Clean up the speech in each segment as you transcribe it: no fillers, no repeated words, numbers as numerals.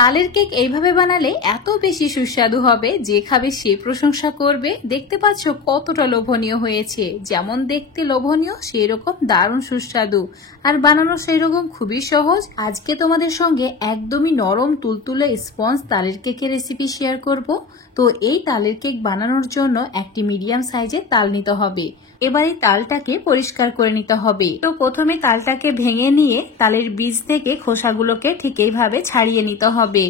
তালের কেক এইভাবে বানালে এত বেশি সুস্বাদু হবে, যে খাবে সে প্রশংসা করবে। দেখতে পাচ্ছ কতটা লোভনীয় হয়েছে, যেমন দেখতে লোভনীয় সেই রকম দারুণ সুস্বাদু, আর বানানো সেই রকম খুবই সহজ। আজকে তোমাদের সঙ্গে একদমই নরম তুলতুলে স্পঞ্জ তালের কেকের রেসিপি শেয়ার করব। তো এই তালের কেক বানানোর জন্য একটি মিডিয়াম সাইজের তাল নিতে হবে। এবার এই তালটাকে পরিষ্কার করে নিতে হবে। তো প্রথমে তালটাকে ভেঙে নিয়ে তালের বীজ থেকে খোসাগুলোকে ঠিক এইভাবে ছাড়িয়ে নিতে হবে।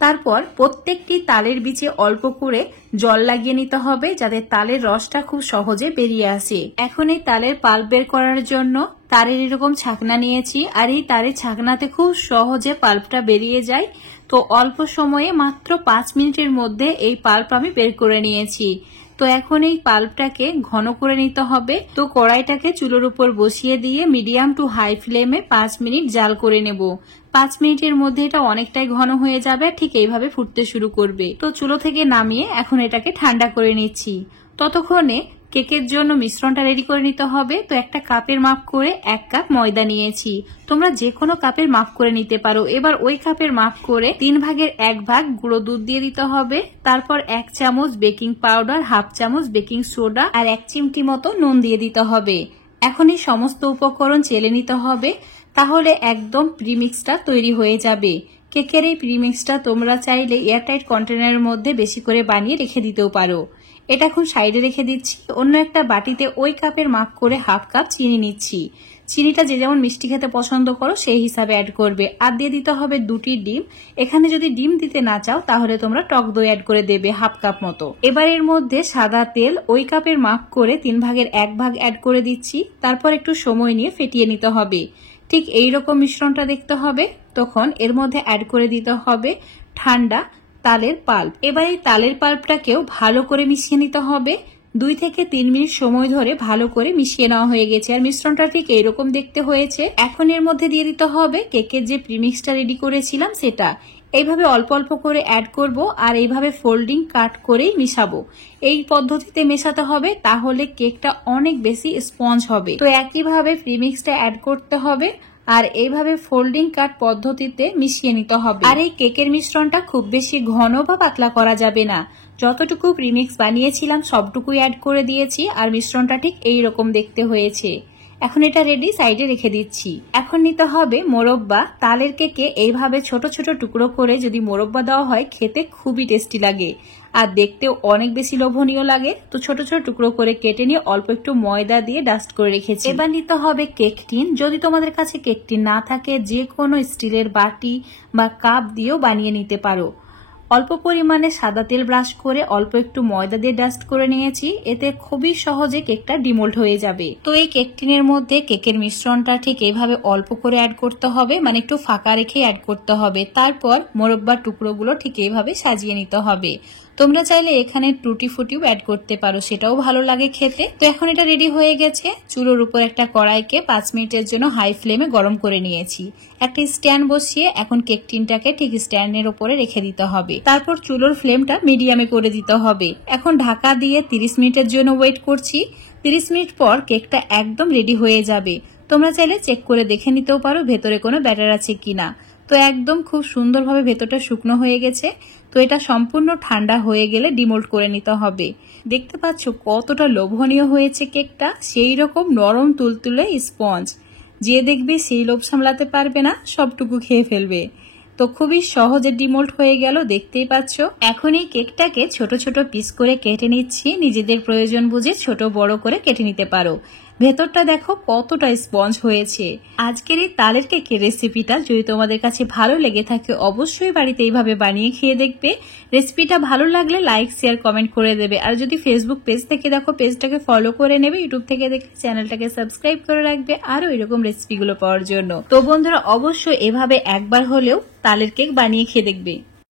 তারপর প্রত্যেকটি তালের বীজে অল্প করে জল লাগিয়ে নিতে হবে, যাতে তালের রসটা খুব সহজে বেরিয়ে আসে। এখন এই তালের পাল্প বের করার জন্য তারের এরকম ছাকনা নিয়েছি, আর এই তারের ছাকনাতে খুব সহজে পাল্পটা বেরিয়ে যায়। তো অল্প সময়ে মাত্র 5 মিনিটের মধ্যে এই পাল্প আমি বের করে নিয়েছি। তো এখন এই পাল্পটাকে ঘন করে নিতে হবে। তো কড়াইটাকে চুলোর উপর বসিয়ে দিয়ে মিডিয়াম টু হাই ফ্লেমে 5 মিনিট জাল করে নেব। 5 মিনিটের মধ্যে এটা অনেকটাই ঘন হয়ে যাবে, ঠিক এইভাবে ফুটতে শুরু করবে। তো চুলো থেকে নামিয়ে এখন এটাকে ঠান্ডা করে নিচ্ছি। ততক্ষণে কেকের জন্য মিশ্রণটা রেডি করে নিতে হবে। তো একটা কাপের মাপ করে 1 কাপ ময়দা নিয়েছি। তোমরা যে কোনো কাপের মাপ করে নিতে পারো। এবার ওই কাপের মাপ করে 3 ভাগের 1 ভাগ গুঁড়ো দুধ দিয়ে দিতে হবে। তারপর 1 চামচ বেকিং পাউডার, হাফ চামচ বেকিং সোডা আর 1 চিমটি মতো নুন দিয়ে দিতে হবে। এখন এই সমস্ত উপকরণ চেলে নিতে হবে, তাহলে একদম প্রিমিক্সটা তৈরি হয়ে যাবে। কেকের এই প্রিমিক্সটা তোমরা চাইলে এয়ারটাইট কন্টেনারের মধ্যে বেশি করে বানিয়ে রেখে দিতেও পারো। এটা এখন সাইডে রেখে দিচ্ছি। অন্য একটা বাটিতে ওই কাপের মাপ করে হাফ কাপ চিনি নিচ্ছি। চিনিটা যে যেমন মিষ্টি খেতে পছন্দ করো সেই হিসাবে অ্যাড করবে। আর দিয়ে দিতে হবে 2টি ডিম। এখানে যদি ডিম দিতে না চাও তাহলে তোমরা টক দই অ্যাড করে দেবে হাফ কাপ মতো। এবার এর মধ্যে সাদা তেল ওই কাপের মাপ করে 3 ভাগের 1 ভাগ অ্যাড করে দিচ্ছি। তারপর একটু সময় নিয়ে ফেটিয়ে নিতে হবে। ঠিক এইরকম মিশ্রণটা দেখতে হবে। তখন এর মধ্যে অ্যাড করে দিতে হবে ঠান্ডা তালের পাল্প। এবার এই তালের পাল্পটাকেও ভালো করে মিশিয়ে নিতে হবে। 2 থেকে 3 মিনিট সময় ধরে ভালো করে মিশিয়ে নেওয়া হয়ে গেছে, আর মিশ্রণটা ঠিক এইরকম দেখতে হয়েছে। এখন এর মধ্যে দিয়ে দিতে হবে কেকের যে প্রিমিক্সটা রেডি করেছিলাম সেটা। এইভাবে অল্প অল্প করে অ্যাড করব, আর এইভাবে ফোল্ডিং কাট করেই মিশাবো। এই পদ্ধতিতে মেশাতে হবে, তাহলে কেকটা অনেক বেশি স্পঞ্জ হবে। তো একইভাবে প্রিমিক্সটা অ্যাড করতে হবে, আর এইভাবে ফোল্ডিং কাট পদ্ধতিতে মিশিয়ে নিতে হবে। আর এই কেকের মিশ্রণটা খুব বেশি ঘন বা পাতলা করা যাবে না। যতটুকু প্রিমিক্স বানিয়েছিলাম সবটুকুই অ্যাড করে দিয়েছি, আর মিশ্রণটা ঠিক এইরকম দেখতে হয়েছে। এখন এটা রেডি, সাইডে রেখে দিচ্ছি। এখন নিতে হবে মোরব্বা। তালের কেকে এইভাবে ছোট ছোট টুকরো করে যদি মোরব্বা দেওয়া হয় খেতে খুবই টেস্টি লাগে, আর দেখতেও অনেক বেশি লোভনীয় লাগে। তো ছোট ছোট টুকরো করে কেটে নিয়ে অল্প একটু ময়দা দিয়ে ডাস্ট করে রেখেছি। এবার নিতে হবে কেক টিন। যদি তোমাদের কাছে কেক টিন না থাকে, যে কোনো স্টিলের বাটি বা কাপ দিয়েও বানিয়ে নিতে পারো। অল্প পরিমাণে সাদা তেল ব্রাশ করে অল্প একটু ময়দা দিয়ে ডাস্ট করে নিয়েছি। এতে খুবই সহজে কেকটা ডিমোল্ড হয়ে যাবে। তো এই কেক টিনের মধ্যে কেকের মিশ্রণটা ঠিক এইভাবে অল্প করে অ্যাড করতে হবে, মানে একটু ফাঁকা রেখে অ্যাড করতে হবে। তারপর মোরব্বার টুকরোগুলো ঠিক এইভাবে সাজিয়ে নিতে হবে। তোমরা চাইলে এখানে টুটি ফুটিও অ্যাড করতে পারো, সেটাও ভালো লাগে খেতে। তো এখন এটা রেডি হয়ে গেছে। চুলোর উপর একটা কড়াইকে 5 মিনিটের জন্য হাই ফ্লেমে গরম করে নিয়েছি। একটা স্ট্যান্ড বসিয়ে এখন কেক টিনটাকে ঠিক স্ট্যান্ডের উপরে রেখে দিতে হবে। তারপর চুলোর ফ্লেমটা মিডিয়ামে করে দিতে হবে। এখন ঢাকা দিয়ে 30 মিনিটের জন্য ওয়েট করছি। 30 মিনিট পর কেকটা একদম রেডি হয়ে যাবে। তোমরা চাইলে চেক করে দেখে নিতেও পারো ভেতরে কোনো ব্যাটার আছে কিনা। তো একদম খুব সুন্দরভাবে ভেতরটা শুকনো হয়ে গেছে। তো এটা সম্পূর্ণ ঠান্ডা হয়ে গেলে ডিমোল্ড করে নিতে হবে। দেখতে পাচ্ছ কতটা লোভনীয় হয়েছে কেকটা, সেই রকম নরম তুলতুলে স্পঞ্জ। যে দেখবে সেই লোভ সামলাতে পারবে না, সবটুকু খেয়ে ফেলবে। তো খুবই সহজে ডিমোল্ড হয়ে গেল, দেখতেই পাচ্ছ। এখন এই কেকটাকে ছোট ছোট পিস করে কেটে নিচ্ছি। নিজেদের প্রয়োজন বুঝে ছোট বড় করে কেটে নিতে পারো। ভেতরটা দেখো কতটা স্পঞ্জ হয়েছে। আজকের এই তালের কেকের রেসিপিটা যদি তোমাদের কাছে ভালো লেগে থাকে, অবশ্যই বাড়িতে এইভাবে বানিয়ে খেয়ে দেখবে। রেসিপিটা ভালো লাগলে লাইক শেয়ার কমেন্ট করে দেবে। আর যদি ফেসবুক পেজ থেকে দেখো, পেজটাকে ফলো করে নেবে। ইউটিউব থেকে দেখলে চ্যানেলটাকে সাবস্ক্রাইব করে রাখবে আরো এরকম রেসিপিগুলো পাওয়ার জন্য। তো বন্ধুরা, অবশ্যই এভাবে একবার হলেও তালের কেক বানিয়ে খেয়ে দেখবে।